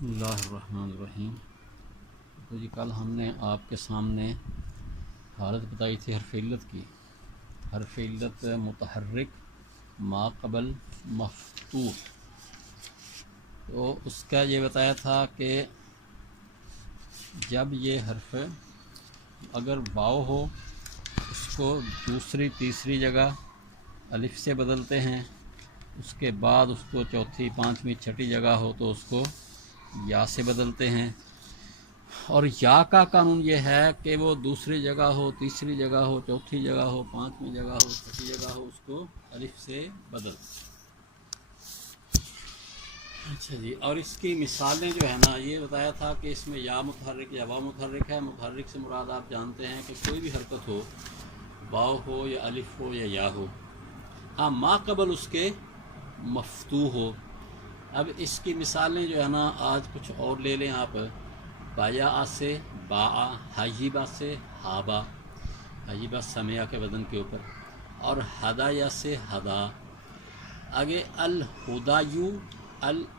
بسم اللہ الرحمن الرحیم۔ تو جی کل ہم نے آپ کے سامنے حالت بتائی تھی حرف علت کی۔ حرف علت متحرک ما قبل مفتوح، تو اس کا یہ بتایا تھا کہ جب یہ حرف اگر واو ہو اس کو دوسری تیسری جگہ الف سے بدلتے ہیں، اس کے بعد اس کو چوتھی پانچویں چھٹی جگہ ہو تو اس کو یا سے بدلتے ہیں، اور یا کا قانون یہ ہے کہ وہ دوسری جگہ ہو، تیسری جگہ ہو، چوتھی جگہ ہو، پانچویں جگہ ہو، چھٹی جگہ ہو، اس کو الف سے بدل۔ اچھا جی، اور اس کی مثالیں جو ہے نا، یہ بتایا تھا کہ اس میں یا متحرک یا واو متحرک ہے۔ متحرک سے مراد آپ جانتے ہیں کہ کوئی بھی حرکت ہو، واو ہو یا الف ہو یا ہو، ہاں ما قبل اس کے مفتوح ہو۔ اب اس کی مثالیں جو ہے نا آج کچھ اور لے لیں آپ۔ بایا سے با، حجیبہ سے ہابا، حجیبہ سمیہ کے وزن کے اوپر، اور ہدایا سے ہدا۔ آگے الہدایو،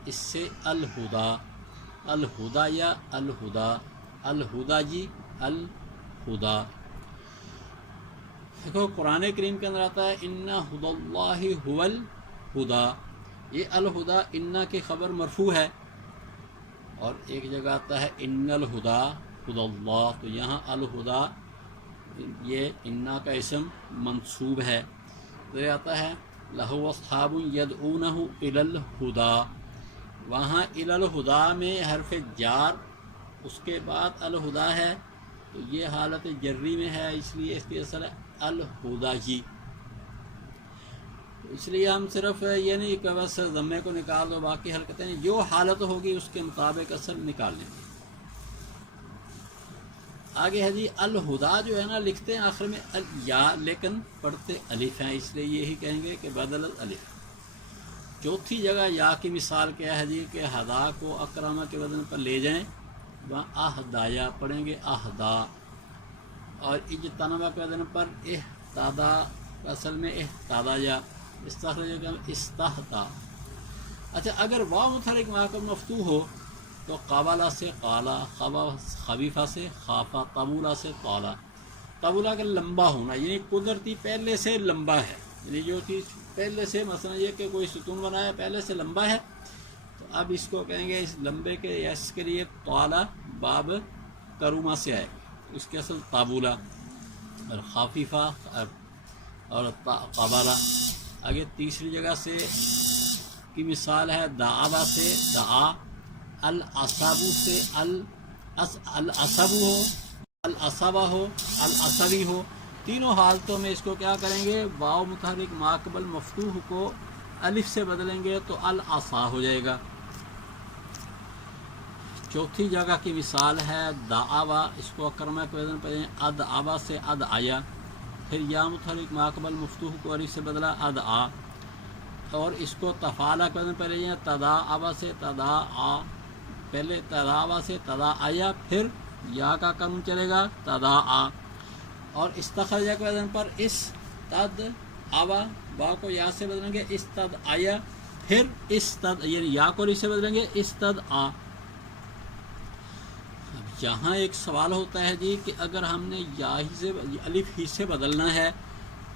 اس سے الہدا، الہدا یا الہدا، الہدا جی الہدا۔ دیکھو قرآن کریم کے اندر آتا ہے ان ہدی اللہ هو الہدا، یہ الہدا ان کی خبر مرفوع ہے، اور ایک جگہ آتا ہے ان الہدا ہدی اللہ، تو یہاں الہدا یہ ان کا اسم منصوب ہے، تو یہ آتا ہے لہو اصحاب یدعونہ الی الہدا، وہاں الی الہدا میں حرف جار اس کے بعد الہدا ہے، تو یہ حالت جری میں ہے، اس لیے اس کی اصل ہے الہدا جی۔ اس لیے ہم صرف یہ نہیں کہ بس ضمے کو نکال دو، باقی حرکتیں جو حالت ہوگی اس کے مطابق اصل نکال لیں گے۔ آگے ہے جی الہدا جو ہے نا لکھتے ہیں آخر میں یا، لیکن پڑھتے الف ہیں، اس لیے یہی کہیں گے کہ بدل الف۔ چوتھی جگہ یا کی مثال کیا ہے جی کہ ہدا کو اکرامہ کے وزن پر لے جائیں، وہاں اہدایا پڑھیں گے اہدا، اور اجتنبہ کے وزن پر اہتدا، اصل میں اہتدایا، استخرج استحتا۔ اچھا اگر واو متحرک ماقبل مفتوح ہو تو قابلہ سے قالا، خفیفہ سے خافہ، طبولہ سے طالا۔ طبولہ کا لمبا ہونا یعنی قدرتی پہلے سے لمبا ہے، یعنی جو چیز پہلے سے، مثلا یہ کہ کوئی ستون بنایا پہلے سے لمبا ہے، تو اب اس کو کہیں گے اس لمبے کے یا اس کے لیے طالا باب کرومہ سے آئے، اس کے اصل طابولہ، اور خفیفہ اور قابلہ۔ آگے تیسری جگہ سے کی مثال ہے دعابہ سے دعا، العصابو سے العصبو ہو، العصبہ ہو، العصبی ہو، تینوں حالتوں میں اس کو کیا کریں گے، واو متحرک ماقبل مفتوح کو الف سے بدلیں گے تو العصا ہو جائے گا۔ چوتھی جگہ کی مثال ہے دعوا، اس کو اکرمہ کے وزن پر ادعوا سے ادعیا، پھر یا متحرک ماقبل مفتوح کو الف سے بدلا ادعا، اور اس کو تفعلہ کے وزن پر لے جائیں تداعوا سے تداعا، پہلے تداعوا سے تداعیا، پھر یا کا قانون چلے گا تداعا، اور استخرجہ کے وزن پر استدعوا، با کو یا سے بدلیں گے استدعیا، پھر یعنی یا کو الف سے بدلیں گے استدعا۔ اب یہاں ایک سوال ہوتا ہے جی کہ اگر ہم نے یا ہی سے الف ہی سے بدلنا ہے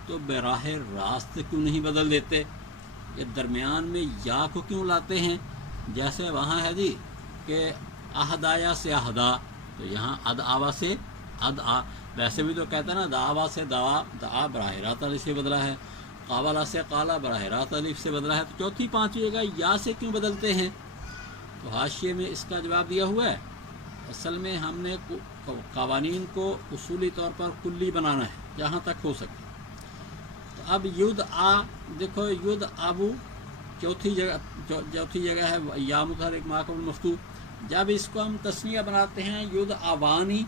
تو براہ راست کیوں نہیں بدل دیتے، یہ درمیان میں یا کو کیوں لاتے ہیں؟ جیسے وہاں ہے جی کہ اہدایا سے اہدا، تو یہاں ادعوا سے ادعا، ویسے بھی تو کہتے ہیں نا دعوا سے دعا، دعا براہ راست الف سے بدلا ہے، قابلہ سے قالا براہ راست الف سے بدلا ہے، تو چوتھی پانچویں جگہ یا سے کیوں بدلتے ہیں؟ تو حاشیے میں اس کا جواب دیا ہوا ہے، اصل میں ہم نے قوانین کو اصولی طور پر کلی بنانا ہے جہاں تک ہو سکے۔ تو اب ید آ، دیکھو ید آبو چوتھی جگہ ہے یا متحرک ماقبل مفتوح، جب اس کو ہم تسنیہ بناتے ہیں ید آوانی،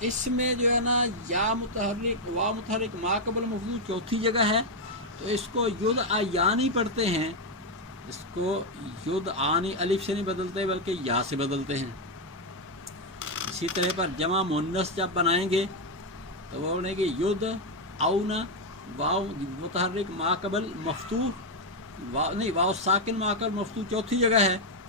اس میں جو ہے نا یا متحرک وا متحرک ماقبل مفتوح چوتھی جگہ ہے، تو اس کو ید آیانی پڑھتے ہیں، اس کو ید آنی الف سے نہیں بدلتے بلکہ یا سے بدلتے ہیں۔ اسی طرح پر جمع مؤنث جب بنائیں گے تو وہ بولیں گے ید اون، واو متحرک ماقبل مفتوح، واو ساکن ماقبل مفتوح چوتھی جگہ ہے،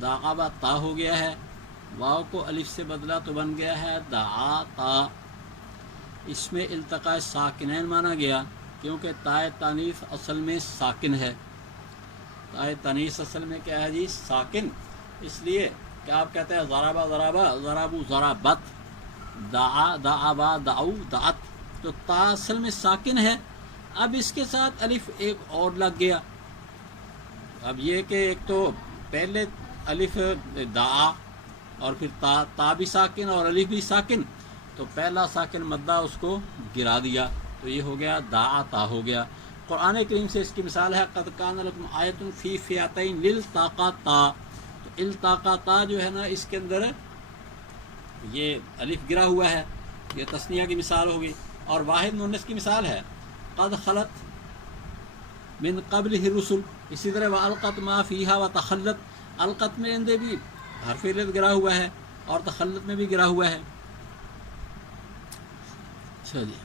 دعابا تا ہو گیا ہے، واو کو الف سے بدلا تو بن گیا ہے دعا تا۔ اس میں التقاء ساکنین مانا گیا کیونکہ تائے تانیث اصل میں ساکن ہے۔ تائے تانیث اصل میں کیا ہے جی؟ ساکن۔ اس لیے کہ آپ کہتے ہیں ضربا ضربا، ضربو ضربت، دعا دعابا دعو دعت، تو تا اصل میں ساکن ہے۔ اب اس کے ساتھ الف ایک اور لگ گیا۔ اب یہ کہ ایک تو پہلے الف دعا اور پھر تا بھی ساکن اور الف بھی ساکن، تو پہلا ساکن مدہ اس کو گرا دیا، تو یہ ہو گیا دعا تا ہو گیا۔ قرآن کریم سے اس کی مثال ہے قد کان لکم آیۃ فی فئتین للتقطا، تو التقطا جو ہے نا اس کے اندر یہ الف گرا ہوا ہے، یہ تثنیہ کی مثال ہوگی۔ اور واحد مؤنث کی مثال ہے قد خلت من قبلہ الرسل، اسی طرح والقت ما فیہا وتخلت، القت میں اندے بھی حرف علت گرا ہوا ہے اور تخلت میں بھی گرا ہوا ہے۔ اچھا جی،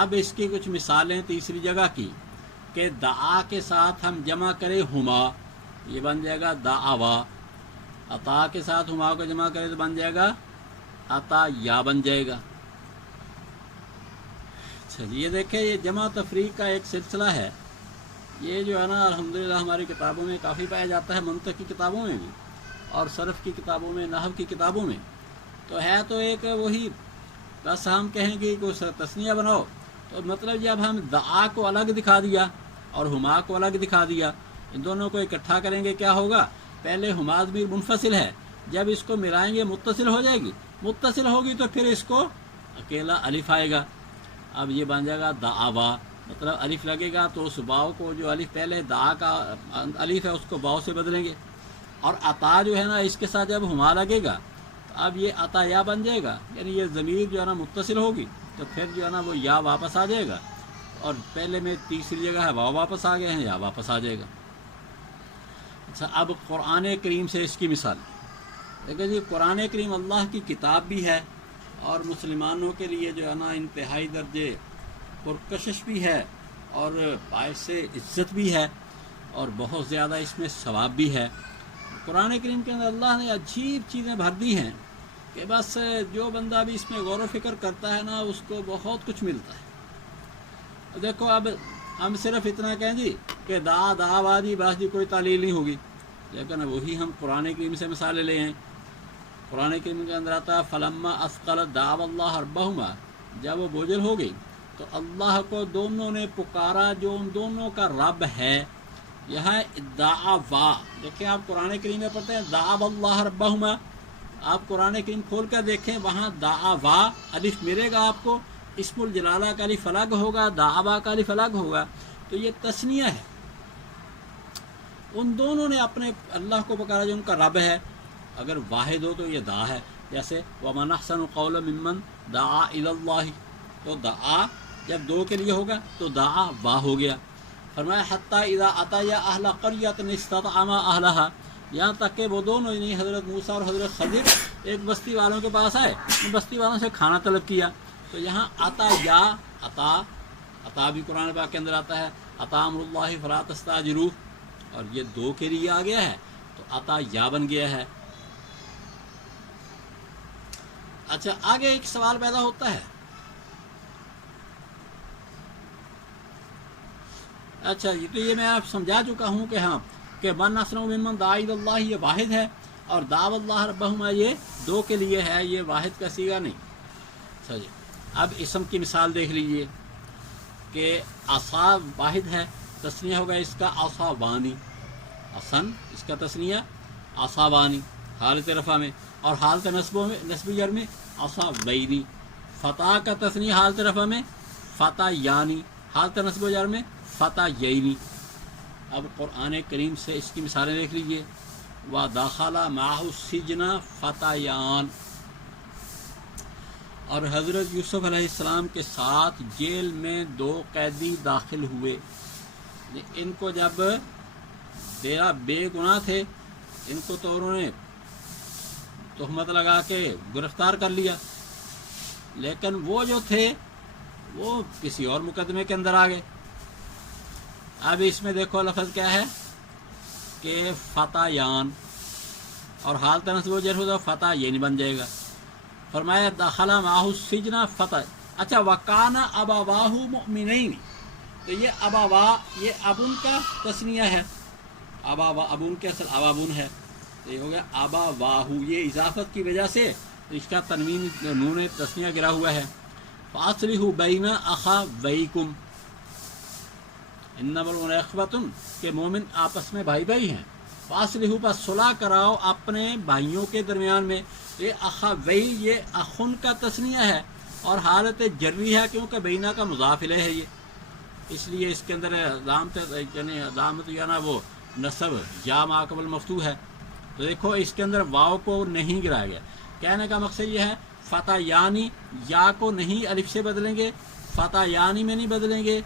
اب اس کی کچھ مثالیں تیسری جگہ کی کہ دعا کے ساتھ ہم جمع کریں ہما، یہ بن جائے گا دعوا۔ عطا کے ساتھ ہما کو جمع کریں تو بن جائے گا عطا یا بن جائے گا۔ اچھا جی، یہ دیکھیں یہ جمع تفریق کا ایک سلسلہ ہے، یہ جو ہے نا الحمدللہ ہماری کتابوں میں کافی پایا جاتا ہے، منطق کی کتابوں میں بھی اور صرف کی کتابوں میں، نحو کی کتابوں میں، تو ہے تو ایک وہی، بس ہم کہیں گے کہ تثنیہ بناؤ، تو مطلب جب ہم دعا کو الگ دکھا دیا اور ہما کو الگ دکھا دیا، ان دونوں کو اکٹھا کریں گے کیا ہوگا؟ پہلے ہما ضمیر منفصل ہے، جب اس کو ملائیں گے متصل ہو جائے گی، متصل ہوگی تو پھر اس کو اکیلا الف آئے گا، اب یہ بن جائے گا دعوا، مطلب الف لگے گا تو اس باؤ کو جو الف پہلے دعا کا الف ہے اس کو باؤ سے بدلیں گے، اور عطا جو ہے نا اس کے ساتھ جب ہما لگے گا تو اب یہ عطا یا بن جائے گا، یعنی یہ ضمیر جو ہے نا متصل ہوگی تو پھر جو ہے نا وہ یا واپس آ جائے گا، اور پہلے میں تیسری جگہ ہے واؤ واپس آ گئے ہیں، یا واپس آ جائے گا۔ اچھا، اب قرآن کریم سے اس کی مثال دیکھیں جی، قرآن کریم اللہ کی کتاب بھی ہے اور مسلمانوں کے لیے جو ہے نا انتہائی درجے پرکشش بھی ہے اور باعث عزت بھی ہے، اور بہت زیادہ اس میں ثواب بھی ہے۔ قرآن کریم کے اندر اللہ نے عجیب چیزیں بھر دی ہیں کہ بس جو بندہ بھی اس میں غور و فکر کرتا ہے نا اس کو بہت کچھ ملتا ہے۔ دیکھو اب ہم صرف اتنا کہیں جی کہ دا وادی باس جی کوئی تعلیل نہیں ہوگی، لیکن وہی ہم قرآن کریم سے مثالیں لے ہیں۔ قرآن کریم کے اندر آتا ہے فلما اثقلت دعوا اللہ ربہما، جب وہ بوجھل ہو گئی تو اللہ کو دونوں نے پکارا جو ان دونوں کا رب ہے۔ یہاں دعوا، دیکھیں آپ قرآن کریم میں پڑھتے ہیں دعوا اللہ ربہما، آپ قرآن کریم کھول کر دیکھیں وہاں دعوا الف ملے گا آپ کو، اسم الجلالہ کا الف الگ ہوگا، دعوا کا الف الگ ہوگا، تو یہ تثنیہ ہے۔ ان دونوں نے اپنے اللہ کو پکارا جو ان کا رب ہے، اگر واحد ہو تو یہ دا ہے، جیسے وَمَنْ أَحْسَنُ قَوْلًا مِّمَّنْ دَعَا إِلَى اللَّهِ، تو دعا جب دو کے لیے ہوگا تو دعا وا ہو گیا۔ فرمایا حَتَّى إِذَا أَتَيَا أَهْلَ قَرْيَةٍ اسْتَطْعَمَا أَهْلَهَا، یہاں تک کہ وہ دونوں یعنی حضرت موسیٰ اور حضرت خضر ایک بستی والوں کے پاس آئے، ان بستی والوں سے کھانا طلب کیا، تو یہاں عطا یا عطا بھی قرآن پاک کے اندر آتا ہے، عطا امر اللہ فلا تستعجلوہ، اور یہ دو کے لیے آ گیا ہے تو عطا یا بن گیا ہے۔ اچھا، آگے ایک سوال پیدا ہوتا ہے، اچھا یہ تو یہ میں آپ سمجھا چکا ہوں کہ ہاں کہ من احسن ممن دعا الی اللہ یہ واحد ہے، اور دعوا اللہ ربہما یہ دو کے لیے ہے، یہ واحد کا صیغہ نہیں۔ اچھا جی، اب اسم کی مثال دیکھ لیجئے کہ عصا واحد ہے، تثنیہ ہوگا اس کا عصابانی، عصن اس کا تثنیہ عصابانی حالت رفع میں، اور حالت نصب جر میں عصابینی، فتح کا تثنیہ حالت رفع میں فتیانی، حالت نصب جر میں فتیینی۔ اب قرآن کریم سے اس کی مثالیں دیکھ لیجئے، وَدَخَلَ مَعَهُ السِّجْنَ فَتَيَانِ، اور حضرت یوسف علیہ السلام کے ساتھ جیل میں دو قیدی داخل ہوئے، ان کو جب بے گناہ تھے ان کو تو انہوں نے تہمت لگا کے گرفتار کر لیا، لیکن وہ جو تھے وہ کسی اور مقدمے کے اندر آ گئے۔ اب اس میں دیکھو لفظ کیا ہے کہ فتیان، اور حال تنصب و جر ہو تو فتح یہ نہیں بن جائے گا. فرمایا دخلا معہ السجن فتح. اچھا وکانا ابواہ مؤمنین، تو یہ ابوا یہ ابن کا تثنیہ ہے، ابن کے اصل ابابن ہے، تو یہ ہو گیا ابواہ، یہ اضافت کی وجہ سے اس کا تنوین نون تثنیہ گرا ہوا ہے. فاصلحوا بین اخویکم، انما المؤمنون اخوۃ، کہ مومن آپس میں بھائی بھائی ہیں. فاصلحوا، پس صلح کراؤ اپنے بھائیوں کے درمیان میں. یہ اخوی یہ اخن کا تثنیہ ہے اور حالت جری ہے کیونکہ بینہ کا مضاف الیہ ہے یہ، اس لیے اس کے اندر علامت یعنی علامت یا نا وہ نصب یا ما قبل مفتوح ہے. تو دیکھو اس کے اندر واو کو نہیں گرایا گیا. کہنے کا مقصد یہ ہے فتح یعنی یا کو نہیں الف سے بدلیں گے، فتح یعنی میں نہیں بدلیں گے،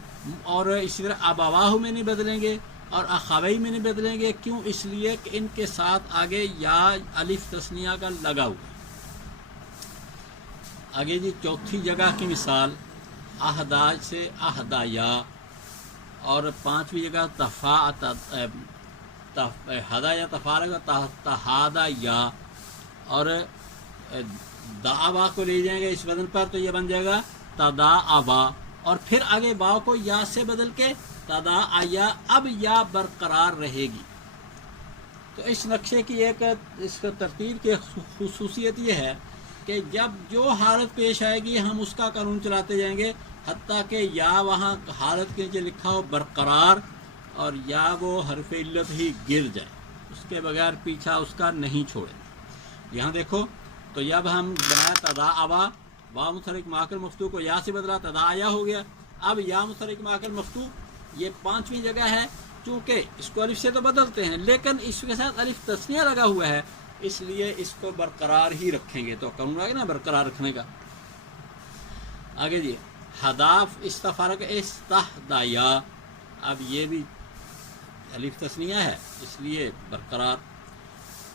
اور اسی طرح ابواہ میں نہیں بدلیں گے، اور اخوی میں نہیں بدلیں گے. کیوں؟ اس لیے کہ ان کے ساتھ آگے یا الف تثنیہ کا لگا ہوا. آگے جی چوتھی جگہ کی مثال احداج سے احدایا، اور پانچویں جگہ ہدا یا تفارغ تہادا یا، اور دعوا کو لے جائیں گے اس وزن پر تو یہ بن جائے گا تداعوا، اور پھر آگے واو کو یا سے بدل کے تداعیا، اب یا برقرار رہے گی. تو اس نقشے کی ایک اس ترتیب کی خصوصیت یہ ہے کہ جب جو حالت پیش آئے گی ہم اس کا قانون چلاتے جائیں گے حتیٰ کہ یا وہاں حالت کے نیچے لکھا ہو برقرار، اور یا وہ حرف علت ہی گر جائے، اس کے بغیر پیچھا اس کا نہیں چھوڑے. یہاں دیکھو تو جب ہم بنایا تداعوا، واو متحرک ماکل مفتوح کو یا سے بدلا تداعیا ہو گیا. اب یا متحرک ماکل مفتوح یہ پانچویں جگہ ہے، چونکہ اس کو الف سے تو بدلتے ہیں لیکن اس کے ساتھ الف تثنیہ لگا ہوا ہے، اس لیے اس کو برقرار ہی رکھیں گے. تو قانون آگے نا برقرار رکھنے کا. آگے جی ہداف استفارق استحدایا، اب یہ بھی الف تثنیہ ہے اس لیے برقرار.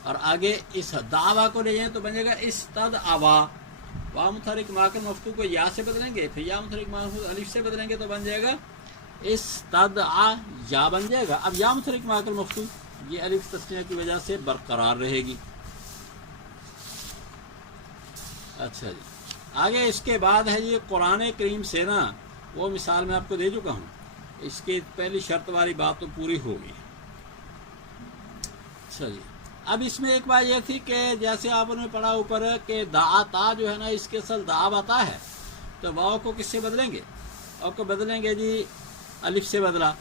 اور آگے اس دعوا کو لے جائیں تو بنے گا استدعوا، واو متحرک ماکل مفتوح کو یا سے بدلیں گے، پھر یا متحرک ماکل الف سے بدلیں گے تو بن جائے گا استدعا، یا بن جائے گا. اب یا متحرک ماکل مفتوح یہ الف تثنیہ کی وجہ سے برقرار رہے گی. اچھا جی آگے اس کے بعد ہے یہ قرآن کریم سے نا وہ مثال میں آپ کو دے چکا ہوں، اس کی پہلی شرط والی بات تو پوری ہوگی. اچھا جی اب اس میں ایک بات یہ تھی کہ جیسے آپ نے پڑھا اوپر کہ دعاتا جو ہے نا اس کے اصل دعوتا ہے، تو واو کو کس سے بدلیں گے؟ واو کو بدلیں گے جی الف سے بدلا،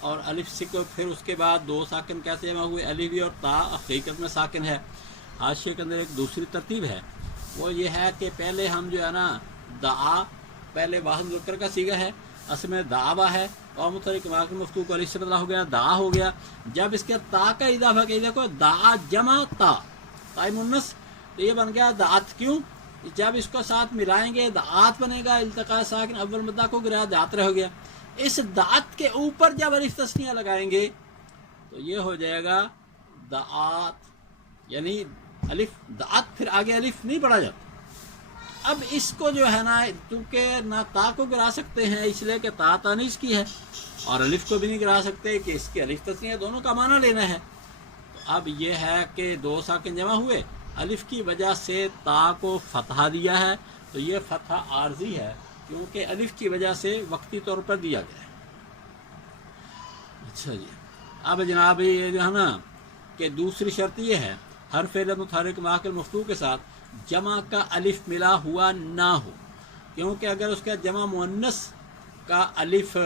اور الف سے کو پھر اس کے بعد دو ساکن کیسے جمع ہوئے، الف بھی اور تا حقیقت میں ساکن ہے. حاشیے کے اندر ایک دوسری ترتیب ہے، وہ یہ ہے کہ پہلے ہم جو ہے نا دعا پہلے واحد مذکر کا صیغہ ہے، اصل میں دعوا ہے، اور متحرک ماکل مفتوح کو الف سے بدلا ہو گیا دعا ہو گیا. جب اس کے تا کا اضافہ کیا دیکھو دعا جمع تا مؤنث، تو یہ بن گیا دعات. کیوں؟ جب اس کو ساتھ ملائیں گے دعات بنے گا، التقاء ساکن اول مدہ کو گرا دعات رہ گیا. اس دعات کے اوپر جب الف تثنیہ لگائیں گے تو یہ ہو جائے گا دعات، یعنی الف دعات پھر آگے الف نہیں پڑھا جاتا. اب اس کو جو ہے نا چونکہ نہ تا کو گرا سکتے ہیں اس لیے کہ تا تانیث کی ہے، اور الف کو بھی نہیں گرا سکتے کہ اس کی الف تثنیہ، دونوں کا معنی لینا ہے. تو اب یہ ہے کہ دو ساکن جمع ہوئے، الف کی وجہ سے تا کو فتحہ دیا ہے، تو یہ فتحہ عارضی ہے کیونکہ الف کی وجہ سے وقتی طور پر دیا گیا ہے. اچھا جی اب جناب یہ جو ہے نا کہ دوسری شرط یہ ہے حرف علت متحرک ماکل مفتوح کے ساتھ جمع کا الف ملا ہوا نہ ہو، کیونکہ اگر اس کا جمع مؤنث کا الف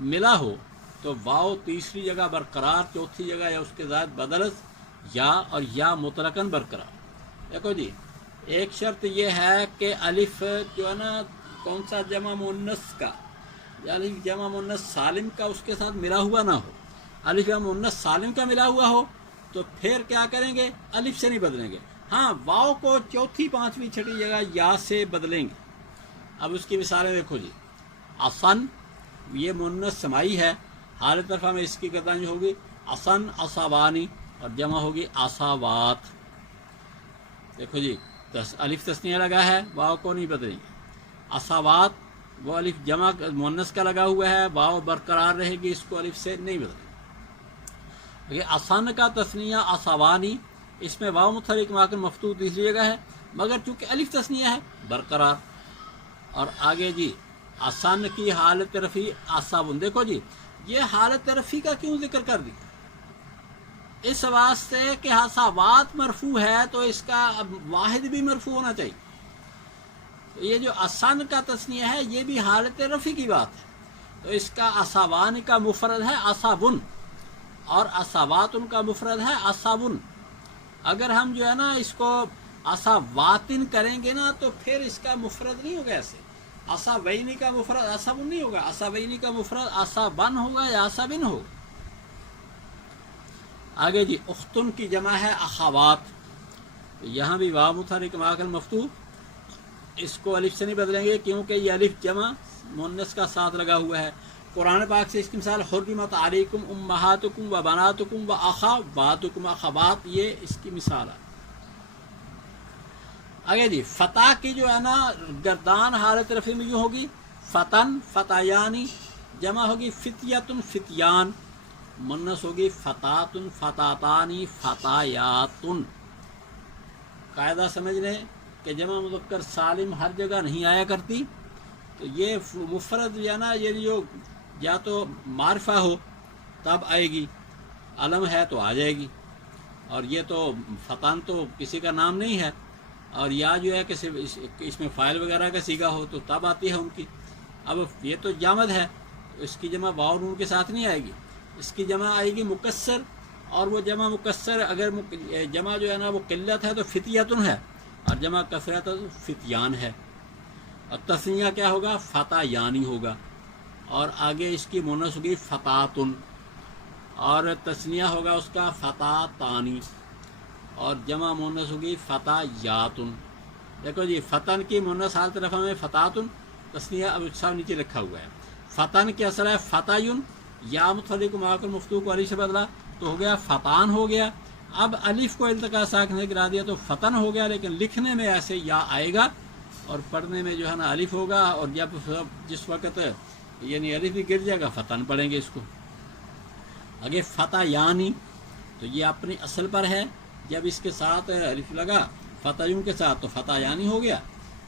ملا ہو تو واو تیسری جگہ برقرار، چوتھی جگہ یا اس کے ساتھ بدلت یا، اور یا مطلقاً برقرار. دیکھو جی ایک شرط یہ ہے کہ الف جو ہے نا کون سا جمع مؤنث کا، الف جمع مؤنث سالم کا اس کے ساتھ ملا ہوا نہ ہو. الف جمع مؤنث سالم کا ملا ہوا ہو تو پھر کیا کریں گے؟ الف سے نہیں بدلیں گے. ہاں واو کو چوتھی پانچویں چھٹی جگہ یا سے بدلیں گے. اب اس کی مثالیں دیکھو جی اسن، یہ مؤنث سمائی ہے، حالت رفع میں اس کی گردان ہوگی اسن اصابانی، اور جمع ہوگی اصاوات. دیکھو جی الف تثنیہ لگا ہے، واو کو نہیں بدلیں گے. اصاوات وہ الف جمع مؤنث کا لگا ہوا ہے، واو برقرار رہے گی، اس کو الف سے نہیں بدلیں گے. اسن کا تثنیہ اصوانی، اس میں واو متحرک ماکل مفتوح تیسری جگہ ہے، مگر چونکہ الف تثنیہ ہے برقرار۔ اور آگے جی آسان کی حالت رفیع آسابن، دیکھو جی یہ حالت رفیع کا کیوں ذکر کر دی؟ اس واسطے کہ آسابات مرفوع ہے تو اس کا واحد بھی مرفوع ہونا چاہیے۔ یہ جو آسان کا تثنیہ ہے یہ بھی حالت رفیع کی بات ہے، تو اس کا آسابان کا مفرد ہے آسابن اور آسابات ان کا مفرد ہے آسابن۔ اگر ہم جو ہے نا اس کو آساواتن کریں گے نا تو پھر اس کا مفرد نہیں ہوگا، ایسے آساوینی کا مفرد آسابن نہیں ہوگا، آساوینی کا مفرد آسابن ہوگا یا آسابن ہوگا۔ آگے جی اختن کی جمع ہے اخوات، یہاں بھی واو متحرک ماکل مفتوح، اس کو الف سے نہیں بدلیں گے کیونکہ یہ الف جمع مؤنث کا ساتھ لگا ہوا ہے۔ قرآن پاک سے اس کی مثال حرمت علیکم امہاتکم و بناتکم و اخواتکم، اخوات یہ اس کی مثال ہے۔ آگے جی فتح کی جو ہے نا گردان حالت رفع میں جو ہوگی فتن فتیانی، جمع ہوگی فتیتن فتیان، مؤنث ہوگی فتاتن فتاتانی فتایاتن۔ قاعدہ سمجھ لیں کہ جمع مذکر سالم ہر جگہ نہیں آیا کرتی، تو یہ مفرد جو ہے نا یہ جو یا تو معرفہ ہو تب آئے گی، علم ہے تو آ جائے گی، اور یہ تو فتان تو کسی کا نام نہیں ہے، اور یا جو ہے کہ صرف اس میں فاعل وغیرہ کا صیغہ ہو تو تب آتی ہے ان کی۔ اب یہ تو جامد ہے تو اس کی جمع واو نون کے ساتھ نہیں آئے گی، اس کی جمع آئے گی مکسر، اور وہ جمع مکسر اگر جمع جو ہے نا وہ قلت ہے تو فتیتن ہے، اور جمع کثرت تو فتیان ہے، اور تثنیہ کیا ہوگا فتایانی ہوگا، اور آگے اس کی مؤنث ہوگی فتاتن، اور تثنیہ ہوگا اس کا فتاتانی، اور جمع مؤنث ہوگی فتایاتن۔ دیکھو جی فتن کی مؤنث حالت رفع میں فتاتن، تثنیہ اب سب نیچے رکھا ہوا ہے۔ فتن کی اصل ہے فتایون، یا متحرک ماکل مفتوح کو الف سے بدلا تو ہو گیا فتان ہو گیا، اب الف کو التقاء ساکن سے گرا دیا تو فتن ہو گیا، لیکن لکھنے میں ایسے یا آئے گا اور پڑھنے میں جو ہے نا الف ہوگا، اور جب جس وقت یعنی الف بھی گر جائے گا فتن پڑھیں گے اس کو۔ آگے فتح یعنی تو یہ اپنی اصل پر ہے، جب اس کے ساتھ الف لگا فتحیوں کے ساتھ تو فتح یعنی ہو گیا،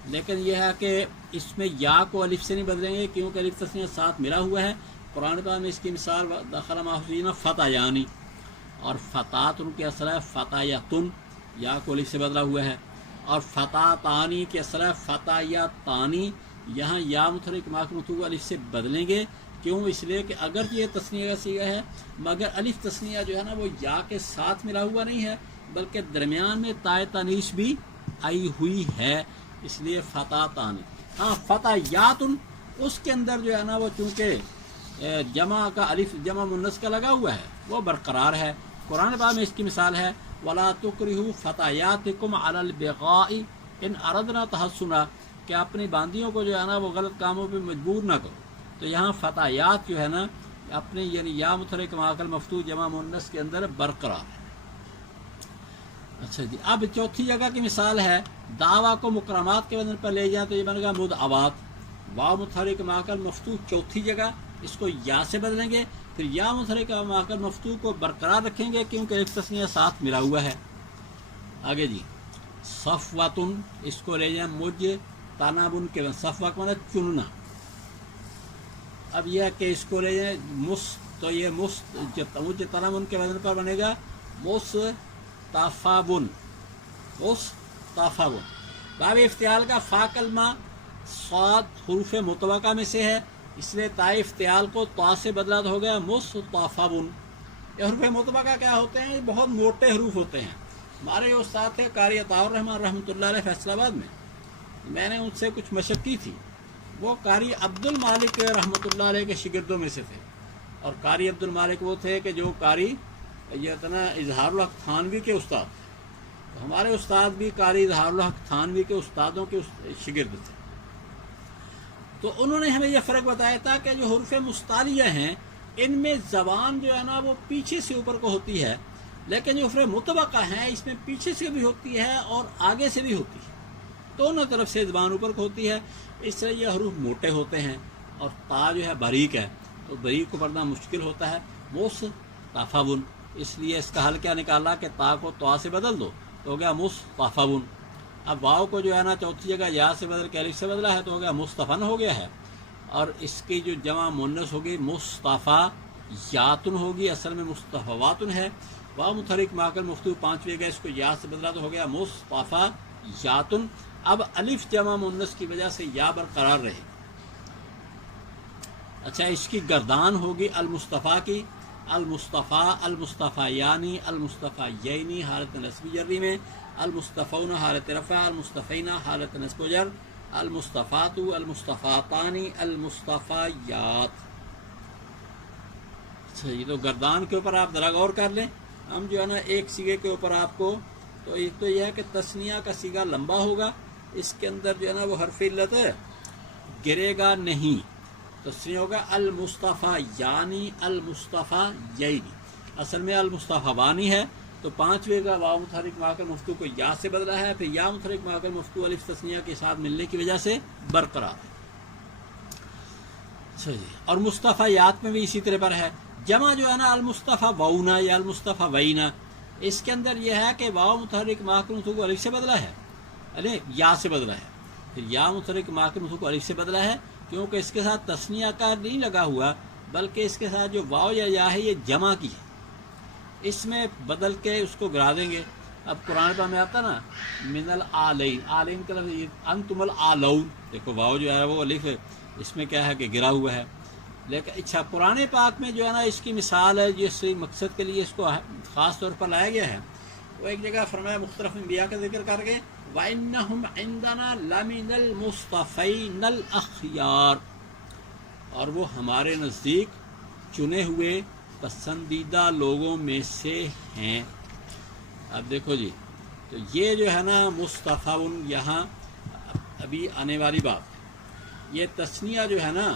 لیکن یہ ہے کہ اس میں یا کو الف سے نہیں بدلیں گے کیونکہ الف تسنیہ ساتھ ملا ہوا ہے۔ قرآن پاک میں اس کی مثال دخل محسوسین فتح یعنی، اور فتحات ان کی اصل ہے فتحیتن، یا کو الف سے بدلا ہوا ہے، اور فتح تانی کی اصل ہے فتحیتانی، یہاں یا متحرک ماکل مفتوح الف سے بدلیں گے، کیوں؟ اس لیے کہ اگر یہ تثنیہ کا صیغہ ہے مگر الف تثنیہ جو ہے نا وہ یا کے ساتھ ملا ہوا نہیں ہے، بلکہ درمیان میں تائے تانیث بھی آئی ہوئی ہے، اس لیے فتح تانی۔ ہاں فتح یاتن اس کے اندر جو ہے نا وہ چونکہ جمع کا الف جمع مؤنث کا لگا ہوا ہے وہ برقرار ہے۔ قرآن پاک میں اس کی مثال ہے وَلَا تُكْرِهُ فَتَيَاتِكُمْ عَلَى الْبِغَاءِ إِنْ أَرَدْنَا تَحَصُّنًا، کہ اپنی باندیوں کو جو ہے نا وہ غلط کاموں پہ مجبور نہ کرو، تو یہاں فتحیات جو ہے نا اپنی یعنی یا متحرک ماکل مفتوح جمع مؤنث کے اندر برقرار ہے۔ اچھا جی اب چوتھی جگہ کی مثال ہے دعویٰ کو مکرمات کے وزن پر لے جائیں تو یہ بنے گا مدعوات، واو متحرک ماکل مفتوح چوتھی جگہ اس کو یا سے بدلیں گے، پھر یا متحرک ماکل مفتوح کو برقرار رکھیں گے کیونکہ ایک تسنیہ ساتھ ملا ہوا ہے۔ آگے جی صفوتن اس کو لے جائیں مجھ تنابن کے وزن، صفوہ کو مانا چننا، اب یہ کہ اس کو لے جائیں مس تو یہ مجھ تنابن کے وزن پر بنے گا مستفابن، مستفابن۔ باب افتعال کا فا کلمہ صاد حروف متوقع میں سے ہے، اس لیے تا افتعال کو تا سے بدلا ہو گیا مستفابن۔ یہ حروف متوقع کیا ہوتے ہیں؟ یہ بہت موٹے حروف ہوتے ہیں۔ ہمارے جو استاد تھے قاری عطاء الرحمن رحمۃ اللہ علیہ فیصل آباد میں نے ان سے کچھ مشق کی تھی، وہ قاری عبد المالک رحمۃ اللہ علیہ کے شاگردوں میں سے تھے، اور قاری عبد المالک وہ تھے کہ جو قاری یہ اتنا اظہار الحق تھانوی کے استاد، ہمارے استاد بھی قاری اظہار الحق تھانوی کے استادوں کے شاگرد تھے، تو انہوں نے ہمیں یہ فرق بتایا تھا کہ جو حروف مستعلیہ ہیں ان میں زبان جو ہے نا وہ پیچھے سے اوپر کو ہوتی ہے، لیکن جو حروف متوقع ہیں اس میں پیچھے سے بھی ہوتی ہے اور آگے سے بھی ہوتی ہے، دونوں طرف سے زبان اوپر کو ہوتی ہے، اس سے یہ حروف موٹے ہوتے ہیں، اور تا جو ہے باریک ہے تو باریک کو پڑھنا مشکل ہوتا ہے۔ مستفابن اس لیے اس کا حل کیا نکالا کہ تا کو تو سے بدل دو تو ہو گیا مصطفون. اب واؤ کو جو ہے نا چوتھی جگہ یا سے بدل کے الف سے بدلا ہے تو ہو گیا مصطفن ہو گیا ہے. اور اس کی جو جمع مونس ہوگی مصطفیٰ یاتن ہوگی، اصل میں مصطفواتن ہے. واؤ متحرک ماکل مفتو 5 جگہ اس کو یا سے بدلا تو ہو گیا مصطفیٰ یاتن. اب الف جمع مونس کی وجہ سے یا برقرار رہے. اچھا اس کی گردان ہوگی المصطفیٰ کی، المصطفیٰ، المصطفیٰ یعنی، المصطفیٰ یعنی حالت نصب جری میں، المصطفون حالت رفع، المصطفین حالت نصب و جر، المصطفات، المصطفاتانی، المصطفیات. اچھا یہ تو گردان کے اوپر آپ ذرا غور کر لیں. ہم جو ہے نا ایک سیگے کے اوپر آپ کو تو ایک تو یہ ہے کہ تثنیہ کا سیگا لمبا ہوگا، اس کے اندر جو ہے نا وہ حرف علت گرے گا نہیں. تثنیہ ہوگا المصطفیٰ یعنی، المصطفیٰ یعنی، اصل میں المصطفیٰ وانی ہے تو 5ویں کا واو متحرک ماکل مفتو کو یا سے بدلا ہے، پھر یا متحرک ماکل مفتو الف تثنیہ کے ساتھ ملنے کی وجہ سے برقرار ہے. اور مصطفیات میں بھی اسی طرح پر ہے. جمع جو ہے نا المصطفیٰ وونا یا المصطفیٰ وینا، اس کے اندر یہ ہے کہ واو متحرک ماکل مفتو کو الف سے بدلا ہے، ارے یا سے بدلا ہے، پھر یا متحرک ماکل مفتو کو الف سے بدلا ہے کیونکہ اس کے ساتھ تثنیہ کا نہیں لگا ہوا، بلکہ اس کے ساتھ جو واو یا ہے یہ جمع کی ہے. اس میں بدل کے اس کو گرا دیں گے. اب قرآن پاک میں آتا نا من العالین، عالین کا لفظ انتم العالون، دیکھو واو جو ہے وہ الف ہے، اس میں کیا ہے کہ گرا ہوا ہے. لیکن اچھا قرآن پاک میں جو ہے نا اس کی مثال ہے جس مقصد کے لیے اس کو خاص طور پر لایا گیا ہے. وہ ایک جگہ فرمایا مختلف انبیاء کا ذکر کر کے وَإِنَّهُمْ عِنْدَنَا لَمِنَ الْمُصْطَفَيْنَ الْأَخْيَارِ، اور وہ ہمارے نزدیک چنے ہوئے پسندیدہ لوگوں میں سے ہیں. اب دیکھو جی تو یہ جو ہے نا مصطفیٰ یہاں ابھی آنے والی بات، یہ تثنیہ جو ہے نا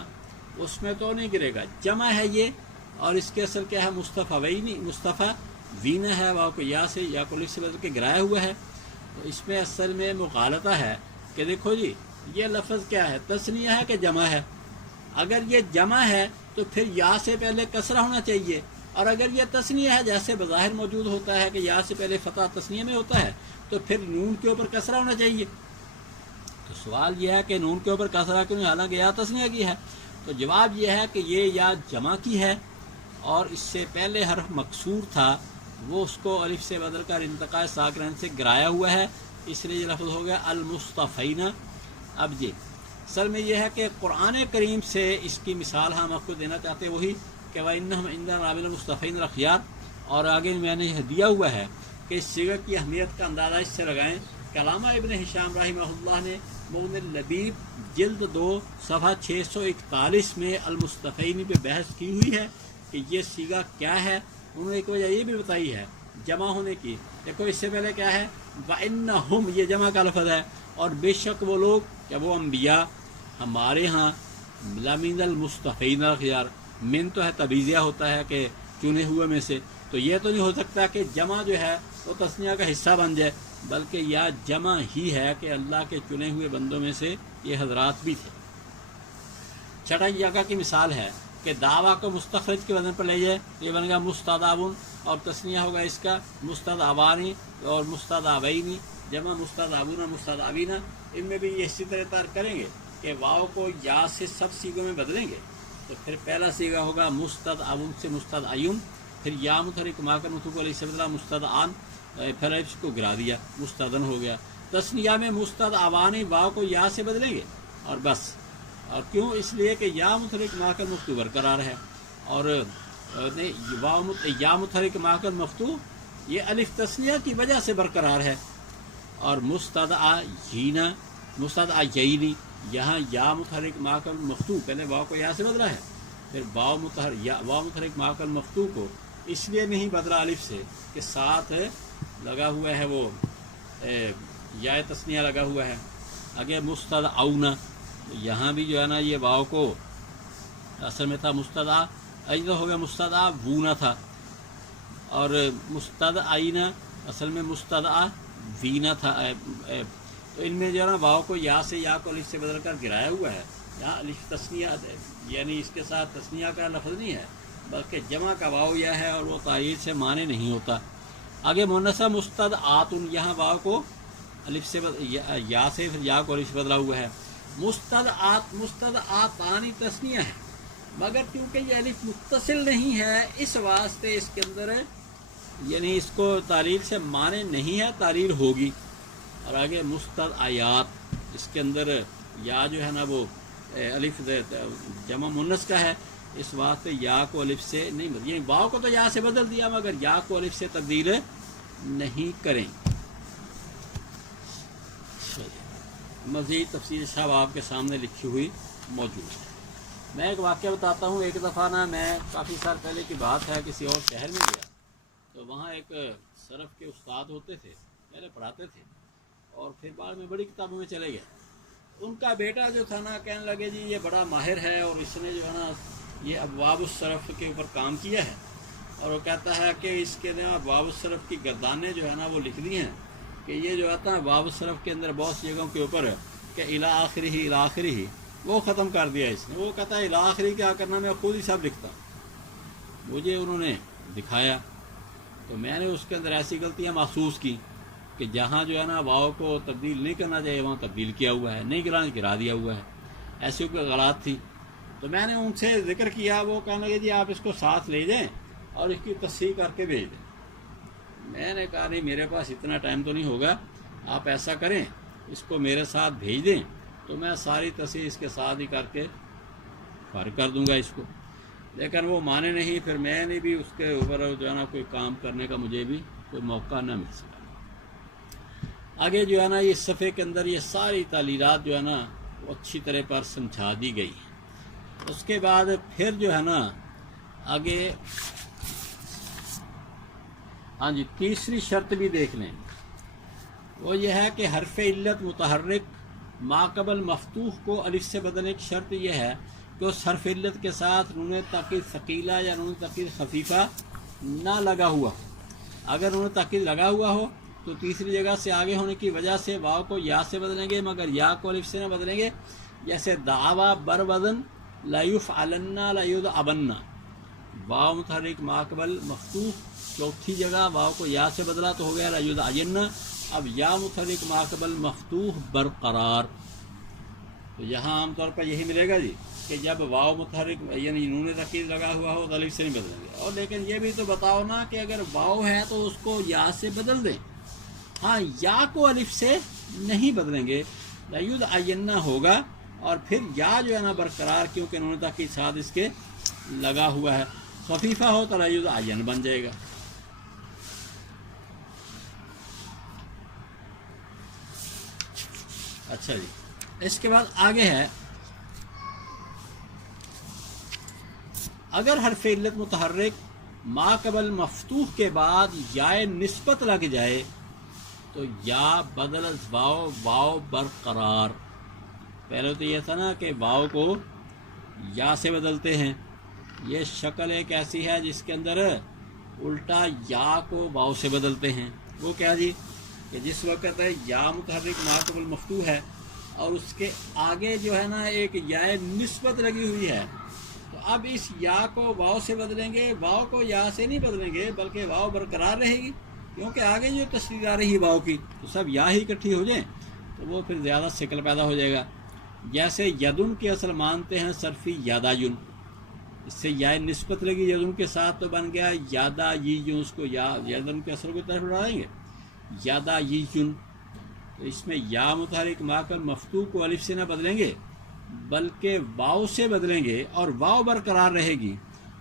اس میں تو نہیں گرے گا، جمع ہے یہ، اور اس کے اصل کیا ہے مصطفیٰ وینی، مصطفیٰ وین ہے، واو کو یا سے یا کو الف سے بدل کے گرایا ہوا ہے. تو اس میں اصل میں مغالطہ ہے کہ دیکھو جی یہ لفظ کیا ہے، تثنیہ ہے کہ جمع ہے. اگر یہ جمع ہے تو پھر یا سے پہلے کسرہ ہونا چاہیے، اور اگر یہ تثنیہ ہے جیسے بظاہر موجود ہوتا ہے کہ یا سے پہلے فتح تثنیہ میں ہوتا ہے تو پھر نون کے اوپر کسرہ ہونا چاہیے. تو سوال یہ ہے کہ نون کے اوپر کسرہ کیوں نہیں، حالانکہ یا تثنیہ کی ہے. تو جواب یہ ہے کہ یہ یا جمع کی ہے اور اس سے پہلے حرف مکسور تھا وہ اس کو الف سے بدل کر انتقاء ساکنین سے گرایا ہوا ہے، اس لیے یہ لفظ ہو گیا المصطفین. اب جی اصل میں یہ ہے کہ قرآن کریم سے اس کی مثال ہم آپ کو دینا چاہتے ہیں وہی کہ وَإِنَّهُمْ عِنْدَنَا لَمِنَ الْمُصْطَفَيْنَ الْأَخْيَارِ، اور آگے میں نے یہ دیا ہوا ہے کہ اس صیغہ کی اہمیت کا اندازہ اس سے لگائیں. علامہ ابن ہشام رحمہ اللہ نے مغنی اللبیب جلد 2 صفحہ 641 میں المصطفین پہ بحث کی ہوئی ہے کہ یہ صیغہ کیا ہے. انہوں نے ایک وجہ یہ بھی بتائی ہے جمع ہونے کی. دیکھو اس سے پہلے کیا ہے وَإِنَّهُمْ، یہ جمع کا لفظ ہے، اور بے شک وہ لوگ کہ وہ انبیاء ہمارے ہاں لَمِنَ الْمُصْطَفَيْنَ الْأَخْيَارِ، من تو ہے تبعیضیہ ہوتا ہے کہ چنے ہوئے میں سے، تو یہ تو نہیں ہو سکتا کہ جمع جو ہے وہ تثنیہ کا حصہ بن جائے، بلکہ یا جمع ہی ہے کہ اللہ کے چنے ہوئے بندوں میں سے یہ حضرات بھی تھے. چھٹا جگہ کی مثال ہے کہ دعویٰ کو مستخرج کے وزن پر لے جائے، یہ بن گا مستضعفون، اور تثنیہ ہوگا اس کا مستضعفان اور مستضعفین، جمع مستضعفون اور مستضعفین. ان میں بھی یہ اسی طرح تر کریں گے کہ واؤ کو یا سے سب سیغوں میں بدلیں گے. تو پھر پہلا سیغہ ہوگا مستضعفون سے مستضعفون، پھر یا متحرک ماکل مفتو کو الف سے بدلا مستضعفان، پھر اس کو گرا دیا مستضعفن ہو گیا. تثنیہ میں مستضعفان واؤ کو یا سے بدلیں گے اور بس. اور کیوں؟ اس لیے کہ یا متحرک ماکل مفتو برقرار ہے، اور یا متحرک ماکل مفتو یہ الف تثنیہ کی وجہ سے برقرار ہے. اور مستضعفین، مستضعفین، یہاں یا متحرک ماکل مفتو پہلے واؤ کو یا سے بدلا ہے، پھر واؤ متحرک ماکل مفتو کو اس لیے نہیں بدلا الف سے کہ ساتھ لگا ہوا ہے وہ یا تثنیہ لگا ہوا ہے. آگے مستضعفون، یہاں بھی جو ہے نا یہ واؤ کو اصل میں تھا مستضعف، ایجا ہو گیا مستضعفون تھا، اور مستضعفین اصل میں مستضعفین تھا. تو ان میں جو ہے نا واؤ کو یا سے یا کو الف سے بدل کر گرایا ہوا ہے. یہاں الف تثنیہ یعنی اس کے ساتھ تثنیہ کا لفظ نہیں ہے، بلکہ جمع کا واو یا ہے اور وہ تاریخ سے معنی نہیں ہوتا۔ آگے مونثہ مستدعاتن، یہاں واو کو الف سے یا سے پھر یا کو الف سے بدلا ہوا ہے۔ مستدعاتانی تثنیہ ہے، مگر کیونکہ یہ الف متصل نہیں ہے اس واسطے اس کے اندر یعنی اس کو تعلیل سے معنی نہیں ہے، تعلیل ہوگی۔ اور آگے مستدعیات، اس کے اندر یا جو ہے نا وہ الف جمع مونث کا ہے، اس واسطے یا کو الف سے نہیں بدل، یعنی واو کو تو یا سے بدل دیا مگر یا کو الف سے تبدیل نہیں کریں۔ مزید تفصیل صاحب آپ کے سامنے لکھی ہوئی موجود ہے۔ میں ایک واقعہ بتاتا ہوں۔ ایک دفعہ نا میں کافی سال پہلے کی بات ہے، کسی اور شہر میں گیا تو وہاں ایک صرف کے استاد ہوتے تھے، پہلے پڑھاتے تھے اور پھر بعد میں بڑی کتابوں میں چلے گئے۔ ان کا بیٹا جو تھا نا کہنے لگے جی یہ بڑا ماہر ہے اور اس نے جو ہے نا یہ ابواب الصرف کے اوپر کام کیا ہے، اور وہ کہتا ہے کہ اس کے نے ابواب الصرف کی گردانیں جو ہے نا وہ لکھ دی ہیں کہ یہ جو آتا ہے ابواب الصرف کے اندر بہت سی جگہوں کے اوپر کہ الی آخری وہ ختم کر دیا اس نے۔ وہ کہتا ہے الی آخری کیا کرنا، میں خود ہی سب لکھتا ہوں۔ مجھے انہوں نے دکھایا تو میں نے اس کے اندر ایسی غلطیاں محسوس کی کہ جہاں جو ہے نا واو کو تبدیل نہیں کرنا چاہیے وہاں تبدیل کیا ہوا ہے، نہیں گرا دیا ہوا ہے، ایسی کوئی غلط تھی۔ تو میں نے ان سے ذکر کیا، وہ کہنے لگے جی آپ اس کو ساتھ لے جائیں اور اس کی تصحیح کر کے بھیج دیں۔ میں نے کہا نہیں میرے پاس اتنا ٹائم تو نہیں ہوگا، آپ ایسا کریں اس کو میرے ساتھ بھیج دیں تو میں ساری تصحیح اس کے ساتھ ہی کر کے فارغ کر دوں گا اس کو۔ لیکن وہ مانے نہیں، پھر میں نے بھی اس کے اوپر جو ہے نا کوئی کام کرنے کا مجھے بھی کوئی موقع نہ مل سکا۔ آگے جو ہے نا اس صفحے کے اندر یہ ساری تعلیلات جو ہے نا وہ اچھی طرح پر سمجھا دی گئی ہیں۔ اس کے بعد پھر جو ہے نا آگے ہاں جی تیسری شرط بھی دیکھ لیں، وہ یہ ہے کہ حرف علت متحرک ما قبل مفتوح کو الف سے بدلنے کی شرط یہ ہے کہ اس حرف علت کے ساتھ نون تاکید ثقیلہ یا نون تاکید خفیفہ نہ لگا ہوا۔ اگر نون تاکید لگا ہوا ہو تو تیسری جگہ سے آگے ہونے کی وجہ سے واو کو یا سے بدلیں گے مگر یا کو الف سے نہ بدلیں گے، جیسے دعوی بر وزن لا یفعلن لا یدعبن، واو متحرک ما قبل مفتوح، چوتھی جگہ واو کو یا سے بدلا تو ہو گیا لا یدعین، اب یا متحرک ما قبل مفتوح برقرار۔ تو یہاں عام طور پر یہی ملے گا جی کہ جب واو متحرک یعنی نون تاکید لگا ہوا ہو تو الف سے نہیں بدلیں گے۔ اور لیکن یہ بھی تو بتاؤ نا کہ اگر واو ہے تو اس کو یا سے بدل دیں، ہاں یا کو الف سے نہیں بدلیں گے، لا یدعین ہوگا اور پھر یا جو ہے نا برقرار، کیونکہ نون تاکید ساتھ اس کے لگا ہوا ہے۔ خفیفہ ہو تو لا یدعین بن جائے گا۔ اچھا جی اس کے بعد آگے ہے اگر حرف علت متحرک ما قبل مفتوح کے بعد یا نسبت لگ جائے تو یا بدل از واو، واو برقرار۔ پہلے تو یہ تھا نا کہ واو کو یا سے بدلتے ہیں، یہ شکل ایک ایسی ہے جس کے اندر الٹا یا کو واو سے بدلتے ہیں۔ وہ کیا جی کہ جس وقت یا متحرک ما قبل مفتوح ہے اور اس کے آگے جو ہے نا ایک یا نسبت لگی ہوئی ہے، تو اب اس یا کو واو سے بدلیں گے، واو کو یا سے نہیں بدلیں گے بلکہ واو برقرار رہے گی، کیونکہ آگے جو تشدید آ رہی ہے واو کی تو سب یا ہی اکٹھی ہو جائیں تو وہ پھر زیادہ شکل پیدا ہو جائے گا۔ جیسے یدن کے اصل مانتے ہیں صرفی یادایون، اس سے یا نسبت لگی یدن کے ساتھ تو بن گیا یادا یون، اس کو یا یدن کے اثر کی طرف لڑائیں گے یادا یون۔ تو اس میں یا متحرک ما قبل مفتوح کو الف سے نہ بدلیں گے بلکہ واو سے بدلیں گے اور واو برقرار رہے گی،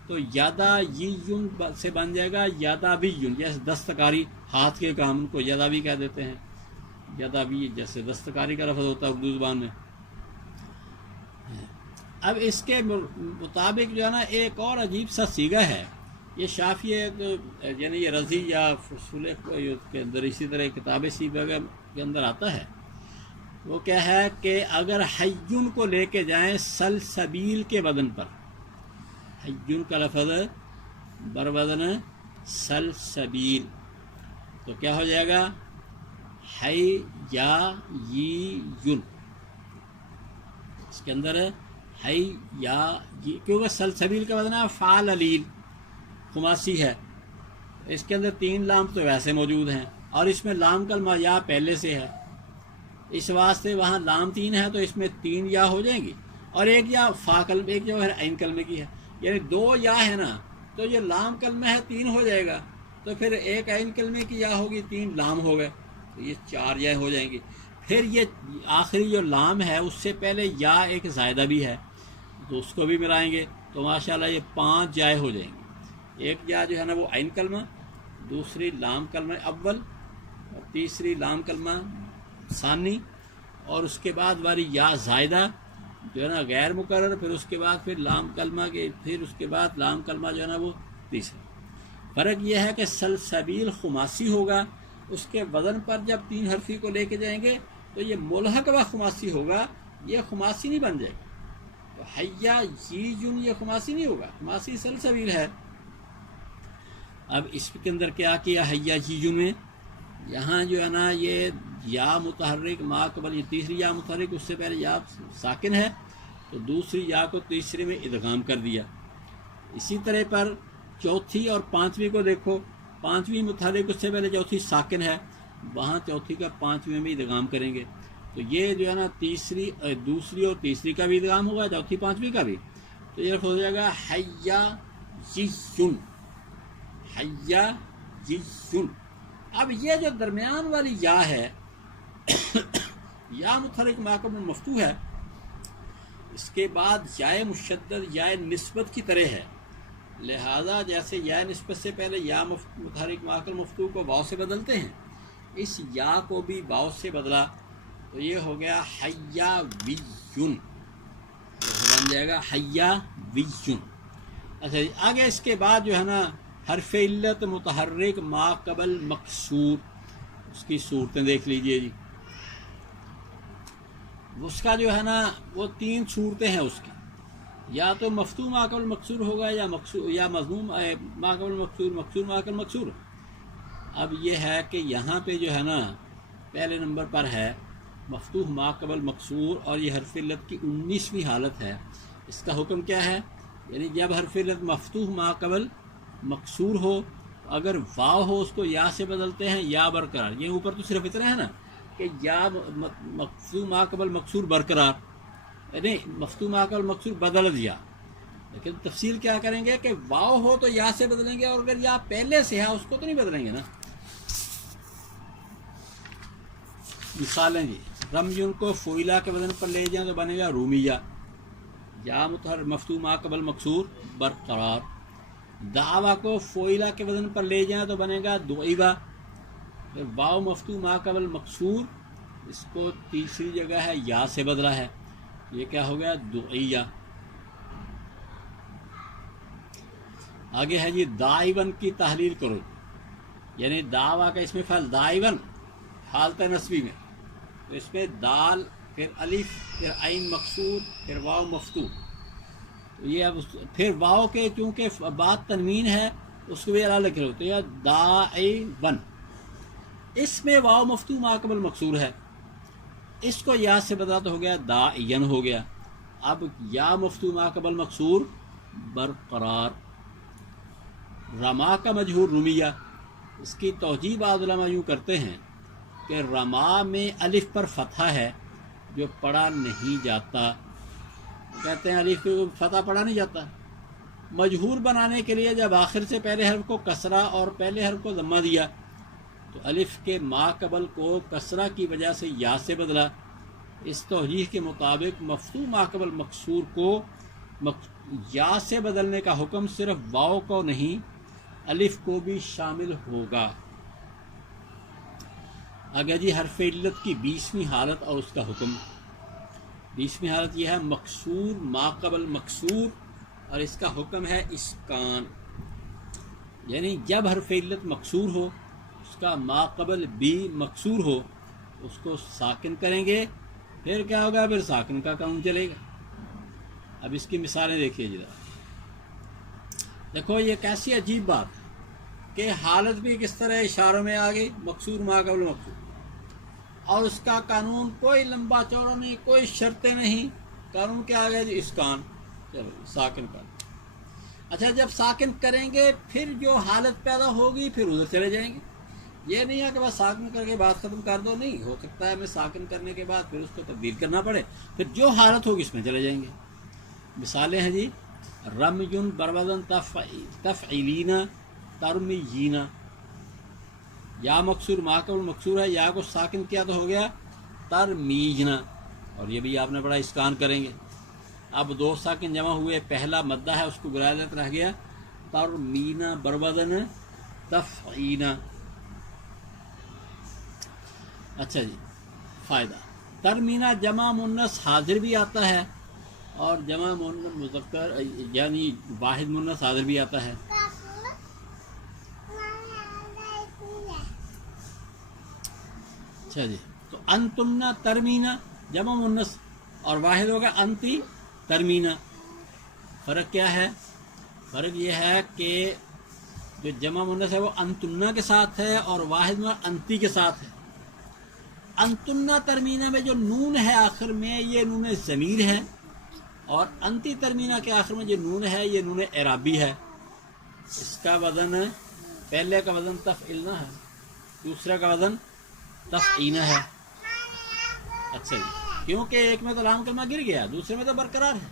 تو یادا یون سے بن جائے گا یادا بھی یون، جیسے دستکاری ہاتھ کے کام کو یادا بھی کہہ دیتے ہیں، یادا بھی جیسے دستکاری کا لفظ ہوتا ہے اردو زبان میں۔ اب اس کے مطابق جو ہے نا ایک اور عجیب سا سیگا ہے، یہ شافعی یعنی یہ رضی یا فصول کے اندر اسی طرح کتاب سیگا کے اندر آتا ہے، وہ کیا ہے کہ اگر حیون کو لے کے جائیں سلسبیل کے وزن پر، حیون کا لفظ بر وزن سلسبیل، تو کیا ہو جائے گا حی یا یون، اس کے اندر حی یا کیونکہ سلسبیل کا وزن ہے فعل علیل، خماسی ہے، اس کے اندر 3 لام تو ویسے موجود ہیں، اور اس میں لام کلمہ یا پہلے سے ہے، اس واسطے وہاں لام 3 ہے تو اس میں 3 یا ہو جائیں گی، اور ایک یا فا کلمہ، ایک جو ہے عین کلمے کی ہے، یعنی 2 یا ہے نا، تو یہ لام کلمہ ہے 3 ہو جائے گا، تو پھر ایک عین کلمے کی یا ہوگی، 3 لام ہو گئے، تو یہ 4 یا ہو جائیں گی۔ پھر یہ آخری جو لام ہے اس سے پہلے یا ایک زائدہ بھی ہے، تو اس کو بھی ملائیں گے تو ماشاءاللہ یہ 5 جائے ہو جائیں گے۔ ایک یا جو ہے نا وہ عین کلمہ، دوسری لام کلمہ اول، اور تیسری لام کلمہ ثانی، اور اس کے بعد والی یا زائدہ جو ہے نا غیر مقرر، پھر اس کے بعد پھر لام کلمہ کے، پھر اس کے بعد لام کلمہ جو ہے نا وہ تیسرا۔ فرق یہ ہے کہ سلسبیل خماسی ہوگا، اس کے وزن پر جب 3 حرفی کو لے کے جائیں گے تو یہ ملحق و خماسی ہوگا، یہ خماسی نہیں بن جائے گا۔ تو حیا ییجن یہ خماسی نہیں ہوگا، خماسی سلسبیل ہے۔ اب اس کے اندر کیا کیا حیا ییجن میں، یہاں جو ہے نا یہ یا متحرک ما قبل، یہ تیسری یا متحرک، اس سے پہلے یا ساکن ہے تو دوسری یا کو تیسرے میں ادغام کر دیا۔ اسی طرح پر چوتھی اور پانچویں کو دیکھو، پانچویں متحرک، اس سے پہلے چوتھی ساکن ہے، وہاں چوتھی کا پانچویں میں ادغام کریں گے، تو یہ جو ہے نا دوسری اور تیسری کا بھی ادغام ہوگا، چوتھی پانچویں کا بھی، تو یہ ہو جائے گا حیا ییجن، حیا ییجن۔ اب یہ جو درمیان والی یا ہے یا متحرک ما قبل مفتوح ہے، اس کے بعد یا مشدد یا نسبت کی طرح ہے، لہذا جیسے یا نسبت سے پہلے یا متحرک ما قبل مفتوح کو واو سے بدلتے ہیں، اس یا کو بھی واو سے بدلا تو یہ ہو گیا حیا ویجن، بن جائے گا حیا ویجن۔ اچھا جی، آگے اس کے بعد جو ہے نا حرف علت متحرک ما قبل مکسور، اس کی صورتیں دیکھ لیجئے جی۔ اس کا جو ہے نا وہ 3 صورتیں ہیں اس کی، یا تو مفتوح ما قبل مکسور ہوگا، یا مکسور یا مضموم ما قبل مکسور، مکسور ما قبل مکسور۔ اب یہ ہے کہ یہاں پہ جو ہے نا پہلے نمبر پر ہے مفتوح ما قبل مکسور، اور یہ حرف علت کی 19ویں حالت ہے۔ اس کا حکم کیا ہے، یعنی جب حرف علت مفتوح ما قبل مکسور ہو، اگر واو ہو اس کو یا سے بدلتے ہیں یا برقرار، یہ اوپر تو صرف اتنا ہے نا کہ یا مفتوح ما قبل مکسور برقرار، یعنی مفتوح ما قبل مکسور بدل دیا، لیکن تفصیل کیا کریں گے کہ واو ہو تو یا سے بدلیں گے، اور اگر یا پہلے سے ہے اس کو تو نہیں بدلیں گے نا۔ مثالیں جی، رمیون کو فوئلہ کے وزن پر لے جائیں تو بنے گا رومیہ، یا متحرک مفتوح ما قبل مکسور برقرار۔ دعویٰ کو فوئلہ کے وزن پر لے جائیں تو بنے گا دعیبہ، پھر واو مفتوح ما قبل مکسور، اس کو تیسری جگہ ہے یا سے بدلا ہے، یہ کیا ہو گیا دعیہ۔ آگے ہے جی دائیون کی تحلیل کرو، یعنی دعویٰ کا اس میں فعل دائیون حالت نصبی میں، تو اس میں دال، پھر الف، پھر عین مکسور، پھر واو مفتوح، تو یہ اب پھر واو کے چونکہ بات تنوین ہے اس کو بھی الگ کرو، تو یہ دائیون، اس میں واو مفتوح ما قبل مکسور ہے، اس کو یا سے بدلا تو ہو گیا دائین ہو گیا۔ اب یا مفتوح ما قبل مکسور برقرار۔ رما کا مجہور رمیہ، اس کی توجیہ بعض علماء یوں کرتے ہیں کہ رما میں الف پر فتحہ ہے جو پڑھا نہیں جاتا، کہتے ہیں الف کو فتح پڑھا نہیں جاتا، مجہور بنانے کے لیے جب آخر سے پہلے حرف کو کسرہ اور پہلے حرف کو ضمہ دیا تو الف کے ما قبل کو کسرہ کی وجہ سے یا سے بدلا۔ اس توجیہ کے مطابق مفتوح ما قبل مکسور کو یا سے بدلنے کا حکم صرف واو کو نہیں الف کو بھی شامل ہوگا۔ اگر جی حرف علت کی 20ویں حالت اور اس کا حکم، 20ویں حالت یہ ہے مکسور ما قبل مکسور، اور اس کا حکم ہے اسکان، یعنی جب حرف علت مکسور ہو اس کا ما قبل بھی مکسور ہو اس کو ساکن کریں گے، پھر کیا ہوگا، پھر ساکن کا کام چلے گا۔ اب اس کی مثالیں دیکھیے جی، دیکھو یہ کیسی عجیب بات کہ حالت بھی کس طرح اشاروں میں آ گئی، مکسور ما قبل مکسور، اور اس کا قانون کوئی لمبا چوڑا نہیں، کوئی شرطیں نہیں، قانون کیا آ گیا جی اسکان، چلو ساکن کا۔ اچھا جب ساکن کریں گے پھر جو حالت پیدا ہوگی پھر ادھر چلے جائیں گے. یہ نہیں ہے کہ بس ساکن کر کے بات ختم کر دو، نہیں ہو سکتا ہے میں ساکن کرنے کے بعد پھر اس کو تبدیل کرنا پڑے، پھر جو حالت ہوگی اس میں چلے جائیں گے. مثالیں ہیں جی، رمیون برودن تفعیلین ترمیین. یا مکسور ماقبل مکسور ہے، یا کو ساکن کیا تو ہو گیا ترمیجنا، اور یہ بھی آپ نے بڑا اسکان کریں گے. اب دو ساکن جمع ہوئے، پہلا مدہ ہے اس کو گرایت رہ گیا ترمینا برودن تفعینا. اچھا جی، فائدہ ترمینا جمع مونس حاضر بھی آتا ہے اور جمع مونس مذکر یعنی واحد مونس حاضر بھی آتا ہے. اچھا جی، تو انتمنا ترمینا جمع مونس اور واحد ہوگا انتی ترمینا. فرق کیا ہے؟ فرق یہ ہے کہ جو جمع مونس ہے وہ انتمنا کے ساتھ ہے اور واحد میں انتی کے ساتھ ہے. انتمنا ترمینا میں جو نون ہے آخر میں یہ نون ضمیر ہے، اور انتی ترمینا کے آخر میں جو نون ہے یہ نون اعرابی ہے. اس کا وزن پہلے کا وزن تفعیلنا ہے، دوسرا کا وزن تفعینا ہے. اچھا جی، کیونکہ ایک میں تو لام کلمہ گر گیا، دوسرے میں تو برقرار ہے.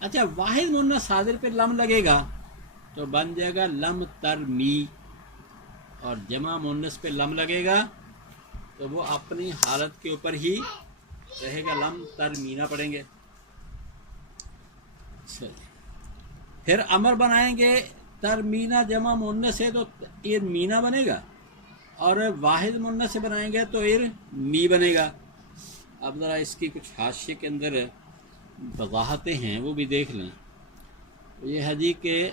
اچھا، واحد مونس حاضر پہ لم لگے گا تو بن جائے گا لم ترمی، اور جمع مونس پہ لم لگے گا تو وہ اپنی حالت کے اوپر ہی رہے گا، لم ترمینا پڑھیں گے. پھر امر بنائیں گے ترمینا جمع مونس ہے تو ارمینا بنے گا، اور واحد مونس سے بنائیں گے تو ارمی بنے گا. اب ذرا اس کی کچھ حاشیے کے اندر وضاحتیں ہیں وہ بھی دیکھ لیں. یہ ہے جی کہ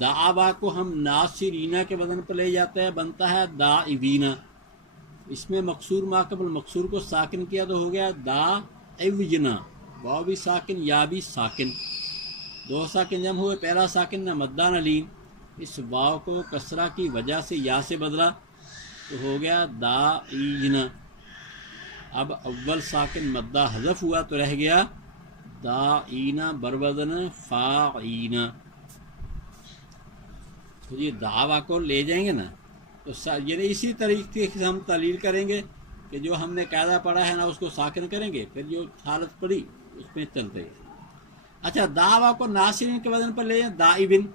دعوا کو ہم ناصرینا کے وزن پر لے جاتے ہیں، بنتا ہے داعوینا. اس میں مکسور ماقبل مکسور کو ساکن کیا تو ہو گیا داعوجنا. واو بھی ساکن، یا بھی ساکن، دو ساکن جمع ہوئے، پہلا ساکن نہ مدہ نہ لین. اس واو کو کسرہ کی وجہ سے یا سے بدلا تو ہو گیا داعینا. اب اول ساکن مدہ حذف ہوا تو رہ گیا داعینا بروزن فاعینا. تو یہ دعویٰ کو لے جائیں گے نا تو یہ اسی طریقے سے ہم تعلیل کریں گے کہ جو ہم نے قاعدہ پڑھا ہے نا اس کو ساکن کریں گے، پھر جو حالت پڑی اس میں چلتے ہیں. اچھا، دعویٰ کو ناصرین کے وزن پر لے جائیں دائبن.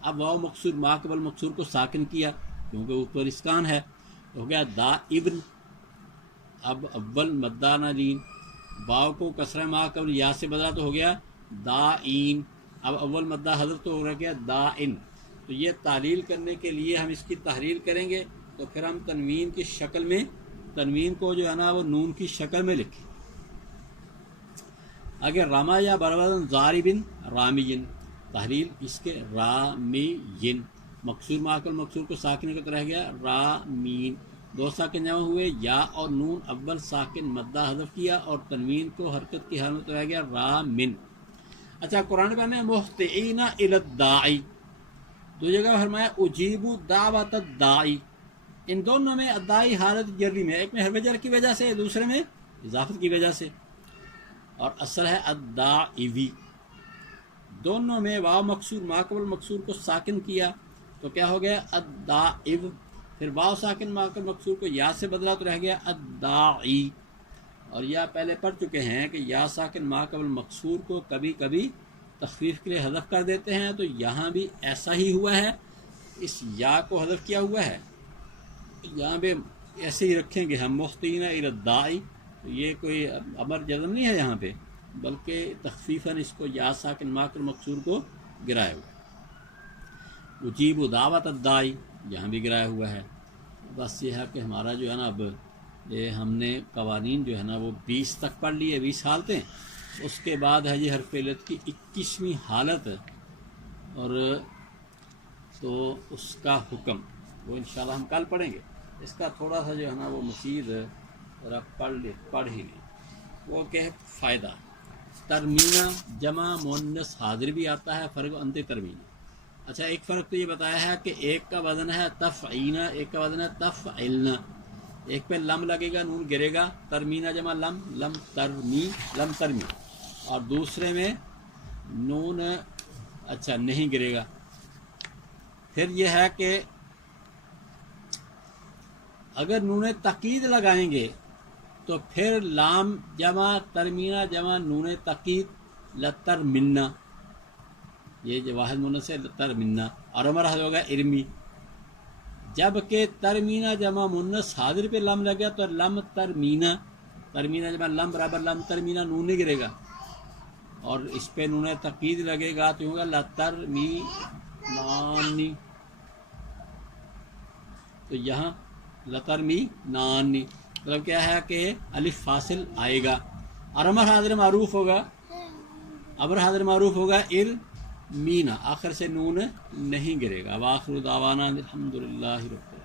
اب واو مکسور ماقبل مکسور کو ساکن کیا کیونکہ اوپر اسکان ہے تو ہو گیا دائبن. اب اول مدہ نہ لین، واو کو کسرہ ماقبل یا سے بدلا تو ہو گیا دائین. اب اول مدہ حذف تو ہو رہ گیا دائن. تو یہ تعلیل کرنے کے لیے ہم اس کی تحلیل کریں گے تو پھر ہم تنوین کی شکل میں، تنوین کو جو ہے نا وہ نون کی شکل میں لکھیں. اگر راما یا بروزن ضاربن رامیین، تحلیل اس کے رامیین. مکسور ماقبل مکسور کو ساکن کا تو رہ گیا رامین. دو ساکن جمع ہوئے، یا اور نون اول ساکن مدہ حذف کیا اور تنوین کو حرکت کی حالت میں رہ گیا رامن. اچھا، قرآن پاک میں محتعین الی الداعی دو جگہ فرمایا اجیب دعوت الداعی. ان دونوں میں ادائی حالت جری میں، ایک میں حرف جر کی وجہ سے، دوسرے میں اضافت کی وجہ سے، اور اصل ہے الداعوی. دونوں میں واو مکسور ماقبل مکسور کو ساکن کیا تو کیا ہو گیا الداعو. پھر واو ساکن ماقبل مکسور کو یا سے بدلا تو رہ گیا الداعی. اور یا پہلے پڑھ چکے ہیں کہ یا ساکن ماقبل مکسور کو کبھی کبھی تخفیف کے لیے حذف کر دیتے ہیں، تو یہاں بھی ایسا ہی ہوا ہے. اس یا کو حذف کیا ہوا ہے، یہاں پہ ایسے ہی رکھیں گے ہم محتعین الی الداعی. یہ کوئی امر جزم نہیں ہے یہاں پہ، بلکہ تخفیفاً اس کو یا ساکن ماقبل مکسور کو گرایا ہوا ہے. اجیب دعوت الداعی یہاں بھی گرایا ہوا ہے. بس یہ ہے کہ ہمارا جو ہے نا اب یہ ہم نے قوانین جو ہے نا وہ 20 تک پڑھ لیے، 20 حالتیں. اس کے بعد ہے یہ حرف علت کی 21ویں حالت، اور تو اس کا حکم وہ انشاءاللہ ہم کل پڑھیں گے. اس کا تھوڑا سا جو ہے نا وہ مزید ذرا پڑھ ہی لیں. وہ کہ فائدہ ترمینہ جمع مؤنث حاضر بھی آتا ہے، فرق انت ترمینہ. اچھا، ایک فرق تو یہ بتایا ہے کہ ایک کا وزن ہے تفعینہ، ایک کا وزن ہے تفعلنا. ایک پہ لم لگے گا، نون گرے گا، ترمینہ جمع لم، لم ترمی، لم ترمی. اور دوسرے میں نون اچھا نہیں گرے گا. پھر یہ ہے کہ اگر نون تاکید لگائیں گے تو پھر لام جمع ترمینہ جمع نون تاکید لترمنا، یہ جو واحد مونس سے لترمنا، اور عمر حضر ہوگا ارمی. جبکہ ترمینہ جمع مونس حاضر پہ لم لگ گیا تو لم ترمینہ، ترمینہ جمع لم برابر لم ترمینہ، نون نہیں گرے گا. اور اس پہ نون تاکید لگے گا تو ہوگا لترمینانی. تو یہاں لترمینانی مطلب کیا ہے کہ الف فاصل آئے گا. اور امر حاضر معروف ہوگا، امر حاضر معروف ہوگا ارمینا، آخر سے نون نہیں گرے گا. وآخر دعوانا الحمدللہ رب العالمین.